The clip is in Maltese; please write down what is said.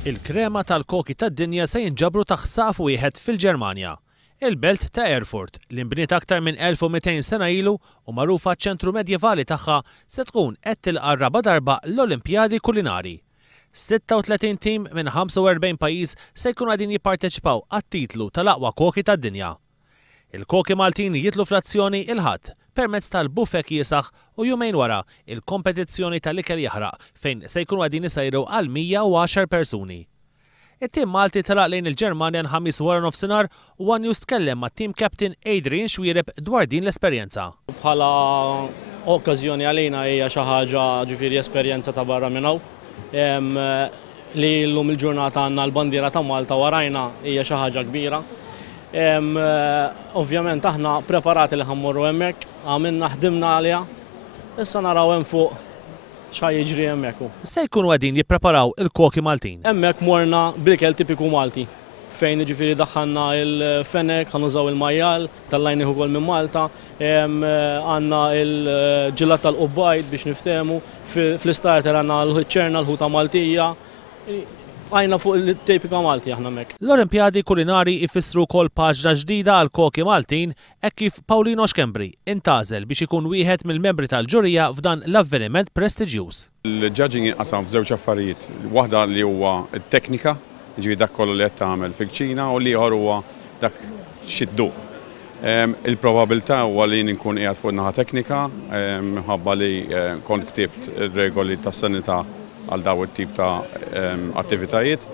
Il-krema tal-koki tad-dinja se jinġabru taħt saqaf wieħed fil-Ġermanja. Il-belt ta' Erfurt li nbniet aktar minn 1200 sena ilu u magħrufa ċ-ċentru medjevali tagħha se tkun qed tilqa' raba' darba l-Olimpjadi Kulinari. 36 tim minn 45 pajjiż se jkunu qegħdin jipparteċipaw għat-titlu tal-aqwa koki tad-dinja. Il-koki Maltin jitlu fl-azzjoni il-ħadd permezz tal-buffet kiesaħ u jumejn wara il-kompetizzjoni tal-ikel jaħraq fejn se jkunu qegħdin isajru għal 110 persuni. It-tim Malti telaq lejn il-Ġermanja nħammis wara nofsinhar u One News tkellem mat-team captain Adrian Xwiereb dwar din l-esperjenza. Bħala okkażjoni għalina hija xi ħaġa ġifieri esperjenza ta' barra minn hawn. Li llum il-ġurnata għandna l-bandiera ta' Malta warajna hija xi ħaġa kbira. Ovvjament aħna preparati li ħammorru hemmhekk, għamilna ħdimna għaliha, issa naraw hemm fuq xa jiġri hemmhekk. Se jkunu qegħdin jippreparaw il-koki Maltin. Hemmhekk morna bl-ikel tipiku Malti, fejn jiġifieri daħħalna il-fenek, ħanużaw il-majjal, tal-lajnih ukoll minn Malta, għandna il-ġilat tal-qubbajt biex niftehmu, fl-istarter għandna l-ċerna l-ħuta Maltija. Għajna fuq il-tipika Malti aħna mek. L-Olimpjadi Kulinari ifissru wkoll paġna ġdida għal koki Maltin hekk kif Paulino Xkembri intażel biex ikun wieħed mill-membri tal-ġurija f'dan l-avveniment prestiġjuż. Il-judging jinqasam f'żewġ affarijiet. Waħda li huwa t-teknika, jiġri dak kollu li qed tagħmel fil-kċina u li ieħor huwa dak xidduq. Il-probabilità huwa li nkun qiegħed fuq naħa teknika minħabba li kont ktibt ir-regoli tas-sanità għal daw it-tip ta' attivitajiet.